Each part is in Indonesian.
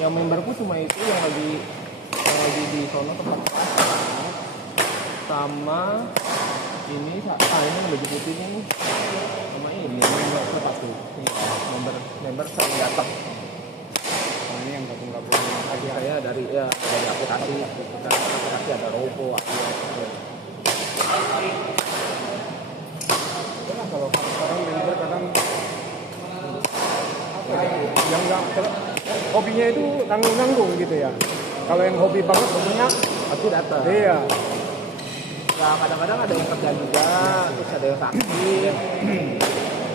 Yang memberku cuma itu yang lagi di sono tempat sama ini baju putih ini sama ini member sepatu member sering datang. Ini yang gabung-gabung Lagi saya dari aplikasi ada Robo kalau orang member kadang yang nggak hobinya itu nanggung gitu ya. Kalau yang hobi banget hobinya pasti datang. Iya. Nah, kadang-kadang ada yang kerja juga, terus ada yang sakit,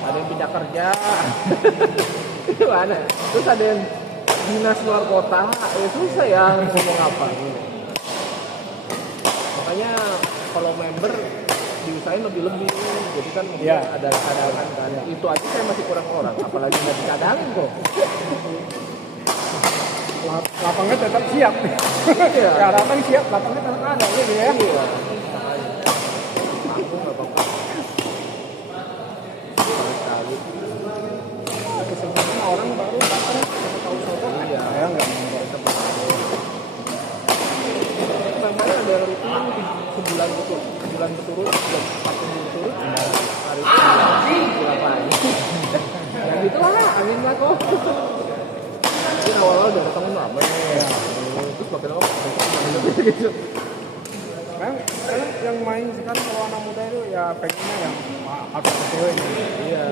ada yang pindah kerja, itu ada. Terus ada yang dinas luar kota, susah ya ngomong apa gitu. Makanya kalau member diusahain lebih-lebih, jadi kan ada cadangan kan. Itu aja saya masih kurang orang, apalagi nggak dicadangin kok. Lapangnya tetap siap. Iya. Ya, lapang siap, lapangnya tetap ada gitu ya. Iya. Aku nggak apa-apa. Sekali. Kesempatan orang baru datang tahu soto. Iya. Ya nggak mau. Kemarin ada rutin sebulan berturut, 4 minggu berturut, hari itu berapa ini? Ya gitu lah, angin lah kok. Mungkin awal-awal udah ketemu lama ya. Terus makin lama gitu. Kan yang main sekarang kalau anak muda itu ya pengennya yang harus ada cewek. Iya.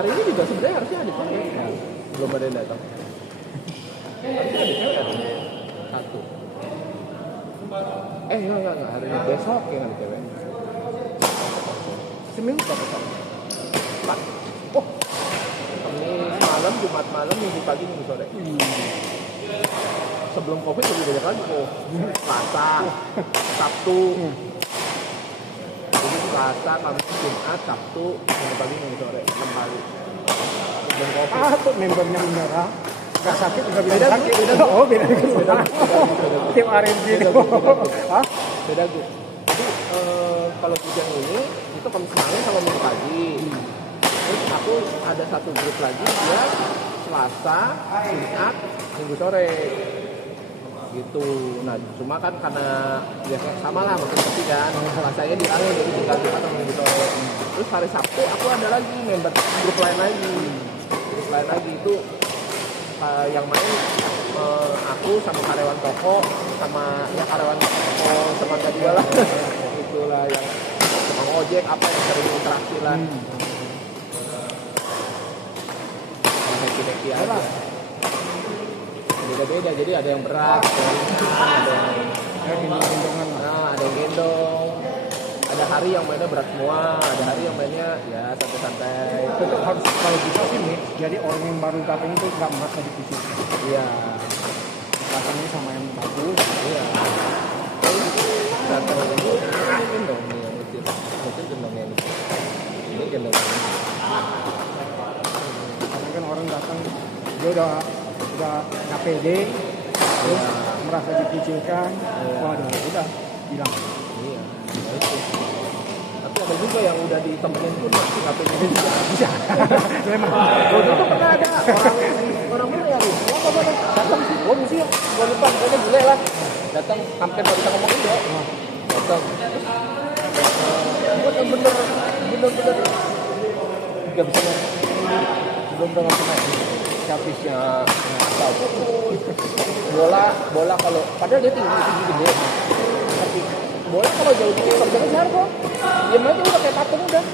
Hari ini juga sebenarnya harusnya ada cewek. Belum ada yang datang. Harusnya ada cewek ada. Satu. Enggak. Hari ini besok yang ada cewek. Seminggu berapa kali? 4. Oh. Kamis malam, Jumat malam, Minggu pagi, Minggu sore. Sebelum Covid lebih banyak lagi kok. Selasa, Sabtu. Jadi Selasa, Kamis, Jumat, Sabtu, Minggu pagi, Minggu sore. 6 kali. Sebelum Covid. Tuh membernya menyerah. Gak sakit juga bisa Beda, sakit. beda. Oh beda. Tim R&D itu. Hah? Beda gue. Jadi kalau hujan ini itu Kamis malam sama Minggu pagi. Terus aku ada satu grup lagi dia Selasa, Jumat, Minggu sore. Gitu. Nah, cuma kan karena biasanya sama lah mesin peti kan. Selasanya dialih jadi tinggal Jumat atau Minggu sore. Terus hari Sabtu aku ada lagi member grup lain lagi. Grup lain lagi itu yang main aku sama karyawan toko sama karyawan toko semangka juga lah. Itulah yang tukang ojek apa yang sering interaksi lah. Happy aja. Beda-beda, jadi ada yang berat, ada yang gendong-gendongan. Nah, ada yang gendong. Ada hari yang mainnya berat semua, ada hari yang mainnya ya santai-santai. Tetap harus kalau bisa sih nih, jadi orang yang baru datang itu nggak merasa dikucilkan. Iya. Datangnya sama yang bagus. Iya. Datang ini gendong nih yang kecil. Mungkin gendongnya ini. Ini gendongnya ini. Kadang kan orang datang dia udah nggak pede, terus merasa dikucilkan. Waduh, udah bilang. Iya. Tapi ada juga yang udah ditemenin pun masih nggak pede juga. Bisa. Memang. Waktu itu pernah ada orang mana ya lu? Apa datang sih? Oh mesti gua lupa, pokoknya bule lah. Datang hampir nggak bisa ngomong Indo. Datang. Gua bener nggak bisa ngomong. Belum pernah capisnya tahu. Bola kalau padahal dia tinggi gede. Tapi bola kalau jauh dikit bisa kejar kok. Diam aja udah kayak patung udah.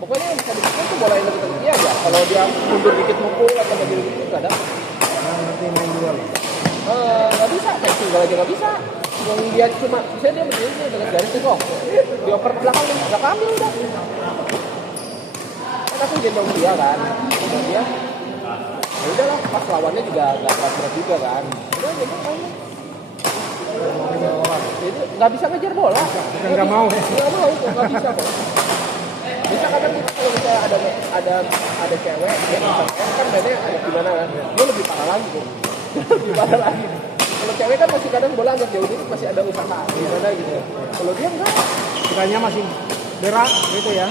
Pokoknya yang bisa dipikir tuh bola yang lebih tinggi aja. Kalau dia mundur dikit mukul atau maju dikit nggak ada. Nanti main duel. Nggak bisa, kayak tinggal aja nggak bisa. Yang dia cuma, saya dia berdiri dengan garis itu kok. Dioper ke belakang, nggak ambil udah. Kan aku gendong dia kan, gendong dia. Ya udahlah, pas lawannya juga nggak berat juga kan. Udah gendong main. Jadi nggak bisa ngejar bola. Nggak mau. Nggak mau, nggak bisa kok. Bisa kadang gitu kalau misalnya ada cewek dia bisa kan mainnya ada gimana kan dia lebih parah lagi tuh. Lebih parah lagi kalau cewek kan masih kadang bola agak jauh dikit masih ada usaha gimana gitu kalau dia enggak Kiranya masih berat gitu ya.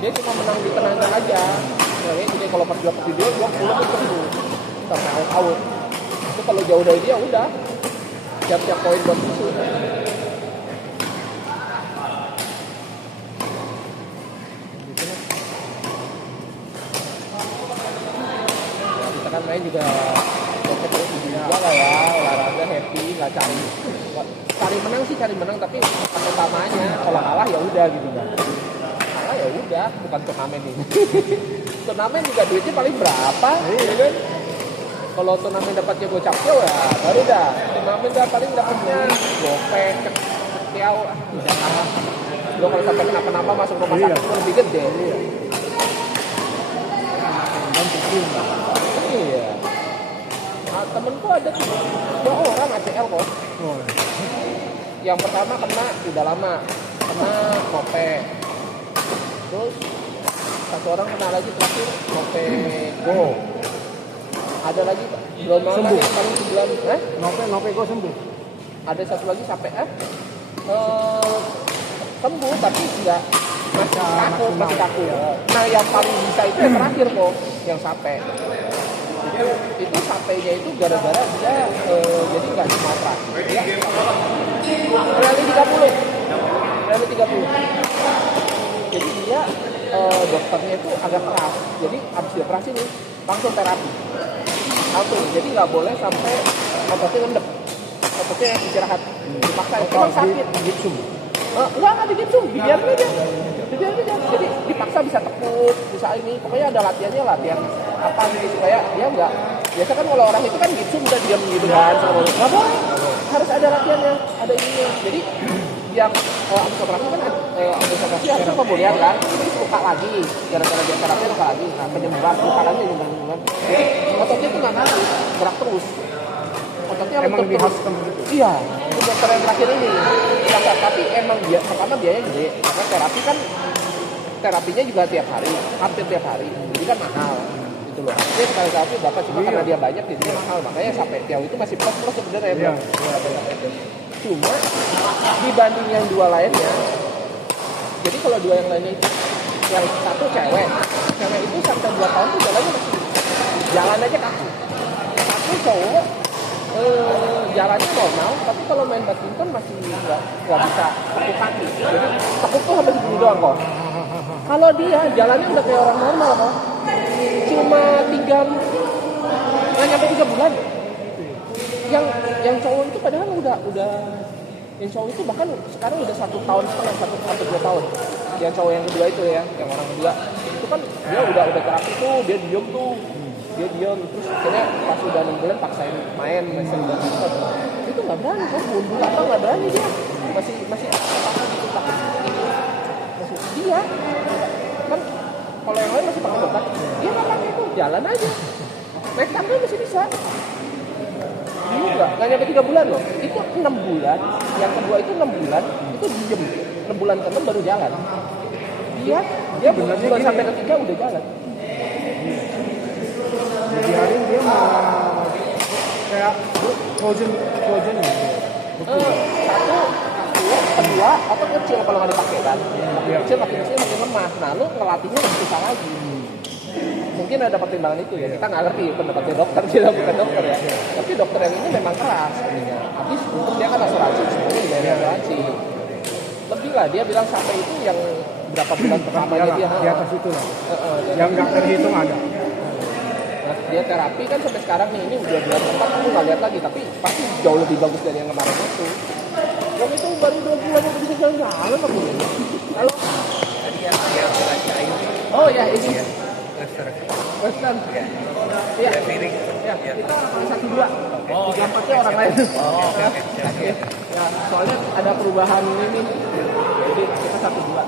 dia cuma menang di tengahnya aja Makanya jadi kalau pas dapat video gua pulang itu sembuh sampai out. Itu kalau jauh dari dia udah siap-siap poin buat musuh. Kita kan main juga bokep juga lah ya, olahraga happy, nggak cari menang sih cari menang, tapi pas utamanya kalau kalah ya udah gitu kan. Kalah ya udah, bukan turnamen ini. Turnamen juga duitnya paling berapa, ya kan? Kalau turnamen dapatnya gocap ya baru dah. Turnamen dah paling dapatnya gopek, ketiau, udah kalah. Lo kalau sampai kenapa-napa masuk rumah sakit itu lebih gede. Iya. Nah, temenku ada 2 orang ACL kok. Yang pertama kena udah lama, kena kope. Terus satu orang kena lagi terakhir kope go. Ada lagi belum mau lagi paling sebulan. Nope go sembuh. Ada satu lagi sampai sembuh tapi enggak masih kaku. Nah yang paling bisa itu yang terakhir kok, yang sampai. Itu sampainya itu gara-gara dia jadi nggak cuma operasi. Ya, rally 30. Jadi dia dokternya itu agak keras. Jadi abis dioperasi nih langsung terapi. Langsung. Jadi nggak boleh sampai ototnya ngendep. Ototnya istirahat. Dipaksa. Emang sakit. Gipsum. Enggak digipsum, dibiarin aja. Jadi dipaksa bisa tekuk, bisa ini. Pokoknya ada latihan apa gitu supaya dia enggak. Biasa kan kalau orang itu kan gipsum udah diam gitu kan. Enggak boleh. Harus ada latihannya, ada ininya. Jadi yang abis operasi kan abis operasi harusnya pemulihan kan. Terus luka lagi. Gara-gara dia terapi luka lagi. Nah, penyembuhan, luka lagi penyembuhan. Jadi ototnya itu nggak ngaruh, gerak terus. Ototnya emang terus. Gitu. Iya, itu dokter yang terakhir ini. Ya, tapi emang dia pertama biayanya gede. Karena terapinya juga tiap hari, hampir tiap hari. Jadi kan mahal. Gitu loh. Dia sekali terapi dapat cuma karena dia banyak jadi mahal. Makanya sampai tiap itu masih plus sebenarnya. Iya. Cuma dibanding yang 2 lainnya. Jadi kalau 2 yang lainnya itu yang satu cewek itu sampai 2 tahun tuh jalannya masih jalan aja kaku. Satu cowok jalannya normal, tapi kalau main badminton masih nggak bisa tekuk kaki. Jadi tekuk tuh sampai segini doang kok. Kalau dia jalannya udah kayak orang normal kok. Cuma 3 nggak nyampe 3 bulan. Yang cowok itu padahal udah yang cowok itu bahkan sekarang udah 1 tahun setengah, 1-2 tahun. Yang cowok yang kedua itu ya, yang orang kedua itu kan dia udah terapi tuh, dia diem tuh. Dia diam terus akhirnya pas udah 6 bulan paksain main badminton. Itu nggak berani kok, bundur apa nggak berani dia, masih takut dia kan. Kalau yang lain masih pakai beban, dia nggak pakai itu, jalan aja naik tangga masih bisa. Nggak nyampe 3 bulan loh, itu 6 bulan, yang kedua itu 6 bulan itu diem, 6 bulan ke-6 baru jalan. Dia bulan sampai ke-3 udah jalan. Dibiarin dia mah kayak frozen gitu. Satu, kedua, atau kecil kalau nggak dipakai kan. Kecil makin lemah. Nah, lu ngelatihnya lebih susah lagi. Mungkin ada pertimbangan itu ya. Kita nggak ngerti pendapatnya dokter, kita bukan dokter ya. Tapi dokter yang ini memang keras. Habis untuk dia kan asuransi, semuanya dari asuransi. Lebih lah, dia bilang sampai itu yang berapa bulan pertamanya dia. Di atas itu lah. Yang nggak terhitung ada. Dia terapi kan sampai sekarang nih, ini udah bulan keempat, aku nggak lihat lagi, tapi pasti jauh lebih bagus dari yang kemarin itu. Yang itu baru 2 bulan udah bisa jalan-jalan aku. Halo? Tadi yang baca ini. Oh ya ini. Western. Iya. Miring. Ya, kita orang 1-2. 3-4-nya orang lain. Oke. Ya, soalnya ada perubahan ini. Jadi kita 1-2.